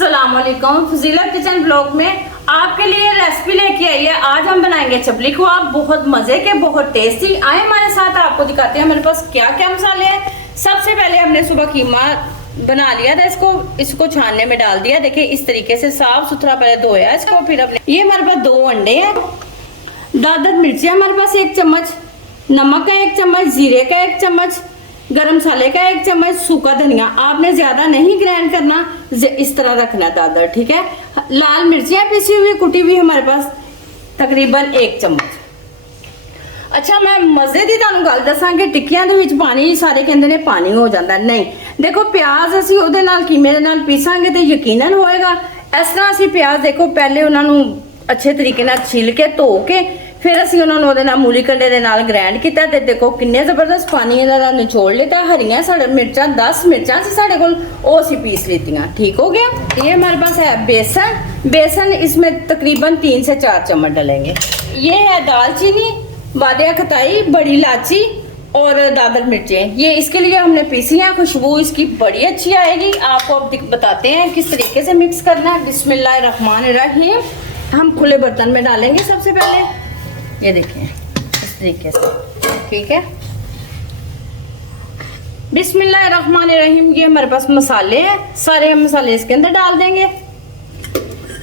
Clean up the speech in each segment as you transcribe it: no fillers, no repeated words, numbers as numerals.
अस्सलाम वालेकुम। Fazila kitchen blog में आपके लिए रेसिपी लेके आई है। आज हम बनाएंगे चपली कबाब, बहुत मजे के, बहुत टेस्टी। आए हमारे साथ, आपको दिखाते हैं हमारे पास क्या क्या मसाले हैं। सबसे पहले हमने सुबह कीमा बना लिया था, इसको छानने में डाल दिया। देखिए इस तरीके से साफ सुथरा पहले धोया इसको, फिर अपने ये हमारे पास 2 अंडे हैं, दादर मिर्ची हमारे पास 1 चम्मच, नमक का 1 चम्मच, जीरे का 1 चम्मच, गरम मसाले का 1 चम्मच, सूखा धनिया। आपने ज्यादा नहीं ग्राइंड करना, इस तरह रखना दादर, ठीक है। लाल मिर्चियां पिसी हुई कुटी हुई हमारे पास तकरीबन 1 चम्मच। अच्छा, मैं मजे की तुहानू गल दसां कि टिक्कियां दे विच पानी सारे कहंदे ने पानी हो जाता, नहीं। देखो प्याज असीं उहदे नाल कीमे दे नाल पीसांगे तो यकीनन होएगा। इस तरह असीं प्याज देखो पहले उन्हां नू अच्छे तरीके नाल छिल के धो के फिर असीं उन्हां नू उहदे नाल मूली कंडे दे नाल ग्राइंड कीता ते देखो किन्ने जबरदस्त पानी इहदा निचोड़ लिता। हरियां साढ़े मिर्चां 10 मिर्चां सी साढ़े कोल, ओह असीं पीस लीतियां, ठीक हो गया। ये हमारे पास है बेसन इसमें तकरीबन 3 से 4 चम्मच डालेंगे। ये है दालचीनी, बादिया खताई, बड़ी इलायची और दादर मिर्चें, ये इसके लिए हमने पीसी हैं। खुशबू इसकी बड़ी अच्छी आएगी। आपको अब बताते हैं किस तरीके से मिक्स करना है। बिस्मिल्लाहिर्रहमानिर्रहीम। हम खुले बर्तन में डालेंगे सबसे पहले, ये देखिए इस तरीके से, ठीक है। बिस्मिल्लाहिर्रहमानिर्रहीम। ये हमारे पास मसाले हैं, सारे हम मसाले इसके अंदर डाल देंगे।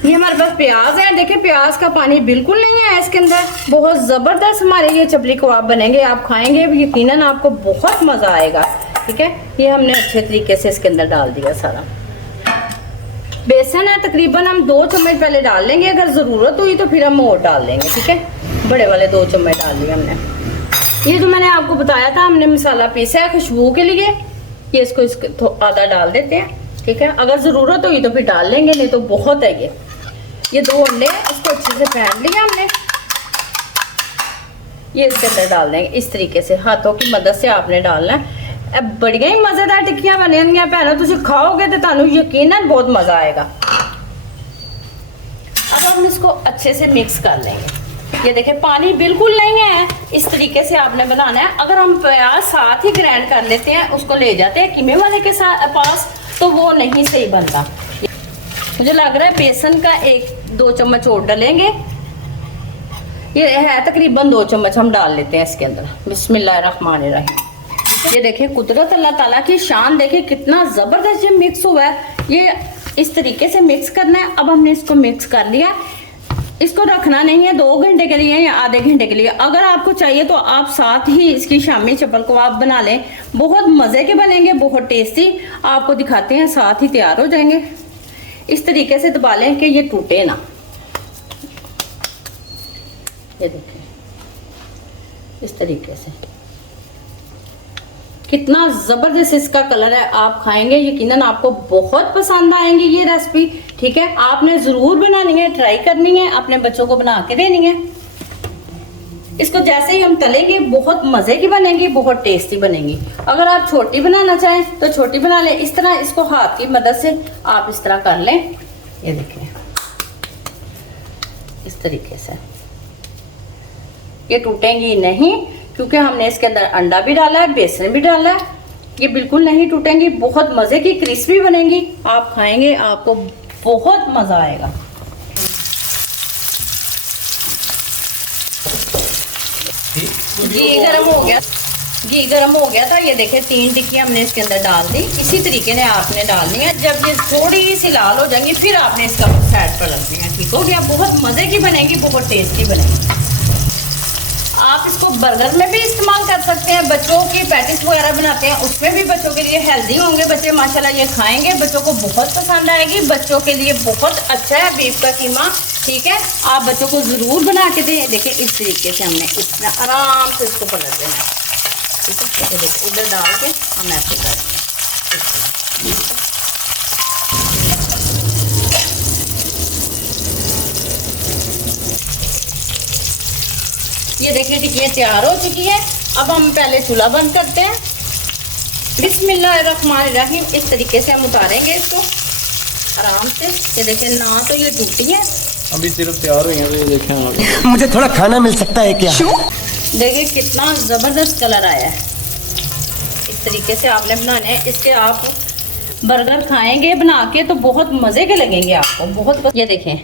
ये हमारे पास प्याज है, देखिए प्याज का पानी बिल्कुल नहीं है इसके अंदर। बहुत जबरदस्त हमारे ये चपली कबाब बनेंगे, आप खाएंगे यकीनन आपको बहुत मजा आएगा, ठीक है। ये हमने अच्छे तरीके से इसके अंदर डाल दिया सारा। बेसन है तकरीबन हम 2 चम्मच पहले डाल लेंगे, अगर जरूरत हुई तो फिर हम और डाल लेंगे, ठीक है। बड़े वाले 2 चम्मच डाल दिए हमने। ये जो मैंने आपको बताया था हमने मसाला पीसा है खुशबू के लिए, ये इसको आधा डाल देते हैं, ठीक है। अगर जरूरत हुई तो फिर डाल लेंगे, नहीं तो बहुत है ये 2 अंडे इसको अच्छे से फेंट लिया हमने। ये इसके अंदर डाल देंगे इस तरीके से, हाथों की मदद से आपने डालना है। अब बड़िया ही मजेदार टिक्कियां बनेंगी भैनों, तुम खाओगे तो तुहानू यकीनन बहुत मजा आएगा। अब हम इसको अच्छे से मिक्स कर लेंगे। ये देखिए पानी बिल्कुल नहीं है, इस तरीके से आपने बनाना है। अगर हम प्याज साथ ही ग्राइंड कर लेते हैं, उसको ले जाते हैं कीमे वाले के पास, तो वो नहीं सही बनता। मुझे लग रहा है बेसन का 1-2 चम्मच और डालेंगे। ये है तकरीबन 2 चम्मच हम डाल लेते हैं इसके अंदर। बिस्मिल्लाहिर्रहमानिर्रहीम। ये देखिए कुदरत अल्लाह ताला की शान, देखिए कितना जबरदस्त ये मिक्स हुआ है। ये इस तरीके से मिक्स करना है। अब हमने इसको मिक्स कर लिया। इसको रखना नहीं है 2 घंटे के लिए या आधे घंटे के लिए। अगर आपको चाहिए तो आप साथ ही इसकी शामी चपल कबाब बना लें, बहुत मजे के बनेंगे, बहुत टेस्टी। आपको दिखाते हैं, साथ ही तैयार हो जाएंगे। इस तरीके से दबा लें कि ये टूटे ना। ये देखिए इस तरीके से, कितना जबरदस्त इसका कलर है। आप खाएंगे यकीनन आपको बहुत पसंद आएंगी ये रेसिपी, ठीक है। आपने जरूर बनानी है, ट्राई करनी है, अपने बच्चों को बना के देनी है। इसको जैसे ही हम तलेंगे बहुत मजे की बनेंगी, बहुत टेस्टी बनेंगी। अगर आप छोटी बनाना चाहें तो छोटी बना लें। इस तरह इसको हाथ की मदद से आप इस तरह कर लें। ये देखिए इस तरीके से, ये टूटेंगी नहीं क्योंकि हमने इसके अंदर अंडा भी डाला है, बेसन भी डाला है। ये बिल्कुल नहीं टूटेंगी, बहुत मजे की क्रिस्पी बनेंगी। आप खाएंगे आपको बहुत मजा आएगा। घी गरम हो गया था। ये देखे 3 टिक्की हमने इसके अंदर डाल दी। इसी तरीके ने आपने डालनी है। जब ये थोड़ी सी लाल हो जाएंगी फिर आपने इसका फैट पलटनी है, ठीक हो गया। बहुत मजे की बनेगी, बहुत टेस्टी बनेगी। आप इसको बर्गर में भी इस्तेमाल कर सकते हैं, बच्चों की पैटिस वगैरह बनाते हैं उसमें भी बच्चों के लिए हेल्दी होंगे। बच्चे माशाल्लाह ये खाएंगे, बच्चों को बहुत पसंद आएगी। बच्चों के लिए बहुत अच्छा है बीफ का कीमा, ठीक है। आप बच्चों को ज़रूर बना के दें। देखिए इस तरीके से हमने इस तरह आराम से इसको पलट देना है, ठीक है। तो देखिए उधर डाल के हम ऐसे कर दें। ये देखिए टिक्कियाँ तैयार हो चुकी है। अब हम पहले चूल्हा बंद करते हैं। बिस्मिल्लाहिर्रहमानिर्रहीम। इस तरीके से हम उतारेंगे इसको आराम से। ये देखिए ना तो ये टूटी है, अभी सिर्फ तैयार हुई है। ये देखें, मुझे थोड़ा खाना मिल सकता है क्या? देखिए कितना जबरदस्त कलर आया है। इस तरीके से आपने बनाने हैं। इसके आप बर्गर खाएंगे बना के तो बहुत मजे के लगेंगे आपको, बहुत। ये देखें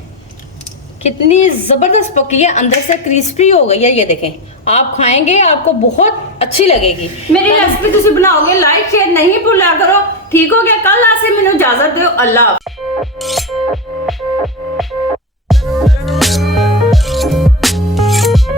कितनी जबरदस्त पकी है, अंदर से क्रिस्पी हो गई है। ये देखें, आप खाएंगे आपको बहुत अच्छी लगेगी। मेरी रेसिपी तुसी बनाओगे, लाइक शेयर नहीं भूला करो, ठीक हो गया। कल से मैंने इजाजत दो, अल्लाह।